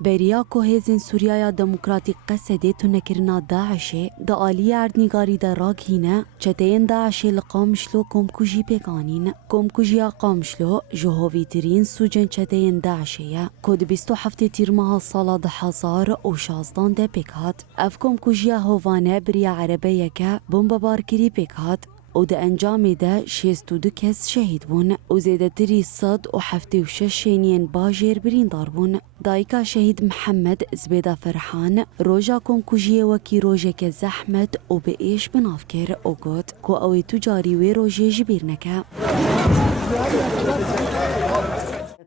بریا کو هزین سوریایا دموکراتیک قصدی تو نکرنا داعشی دا آلی اردنگاری دا راگهینه چتین داعشی لقامشلو کمکوژی پیکانین. کمکوژیا قامشلو جهوی ترین سوجن چتین داعشیه کود 27 تیر ماه سال 2016 ده پیکات. اف کمکوژیا هوانه بریا عربیه که بمبار کری پیکات و ده انجام ده 62 کس شهید بون و زیده تری 176 شینین باجر برین دار بون. دایکا شهید محمد زبیده فرحان روژا کمکوژی وکی روژه که زحمت و به ایش بناف کر و گوت که اوی تجاری وی روژه جبیر نکه.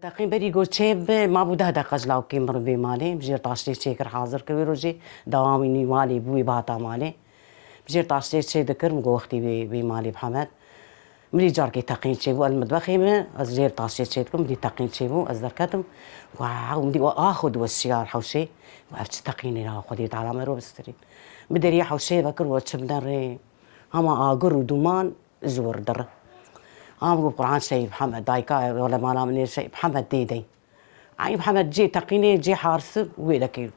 تقریبا بری چه ما بوده دقیق جلاو کی مربی مالی بجیر تاشتی چیکر حاضر کوی روزی دوامی مالی بوی باتا مالی بجیر تاشتی چه دکر مگو وقتی بی مالی محمد مری جار کی تقین چه بو المدبخی من از جیر تاشتی چه کم مری تقین چه بو از درکتم واو مری آخذ والسيار حوشي وقفت تقيني لا خدي تعالى ما رو بسترين بدري حوشي بكر وتشبدر هما اقر ودمان زور در هم قرآن شيء محمد دايكا ولا ما لا من شيء محمد ديدي عين محمد جي تقيني جي حارس ويدك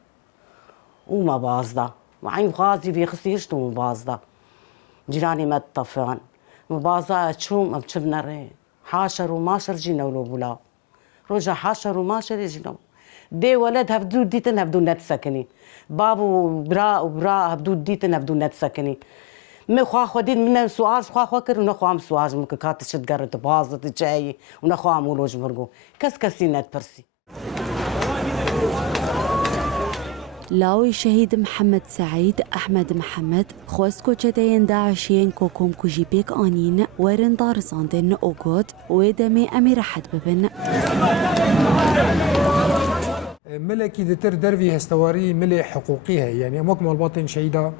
وما بازدا وعين غازي في خسيرش تو بازدا جيراني ما طفان مبازا تشوم بتشبنر حاشر وماشر جينا ولو بلا رجع حاشر وماشر يجينا دي ولد هبدو ديتن هبدو نتسكني بابو وبرا هبدو ديتن هبدو نتسكني ما خوا خدين من سؤال خوا خكر ونخوام سؤال ممكن كاتش تقرد باظت جاي ونخوام ولوج مرقو كسكسي نت برسي. لاوي شهيد محمد سعيد أحمد محمد خوستكو چتين داعشين كوكوم كوجي بيك آنين ورن دار زاندن اوغوت ويدمي أمير حد ببن ملكي دتر درفي هستواري ملي حقوقيها يعني امك مال باطن شهيده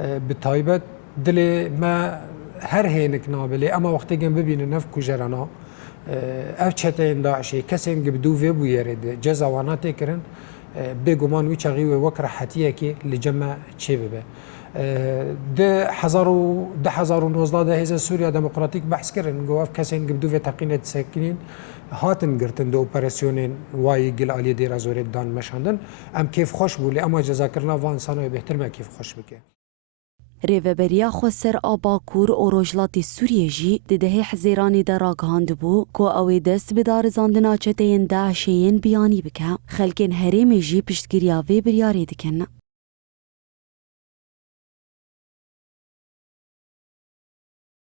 بالتايبت دلي ما هر هينك نابلي اما وقت جنب ببين نفكو جرانا اف چتين داعشي كسين جبدو في بو يرد جزاوانا تكرن بيغمان وي چغي وكر حتيه كي لجمع تشيبه ده 2019 ده هز سوريا ديمقراطيك بحث كرن جواف كسين جبدو في تقينه ساكنين هاتن گرتن دو اپراسیونین وای گل علی دیر ازوری دان مشاندن ام کیف خوش بولی اما جزاکرنا وان سانوی بهتر ما کیف خوش بکه. ریوبریا خسر آباکور و روجلاتی سوریه جی دیده حزیرانی دراغاند بو کو اوی دست بدار زاندنا چتین داعشین بیانی بکه خلکین هریمی جی پشتگیریاوی بریاری دکن.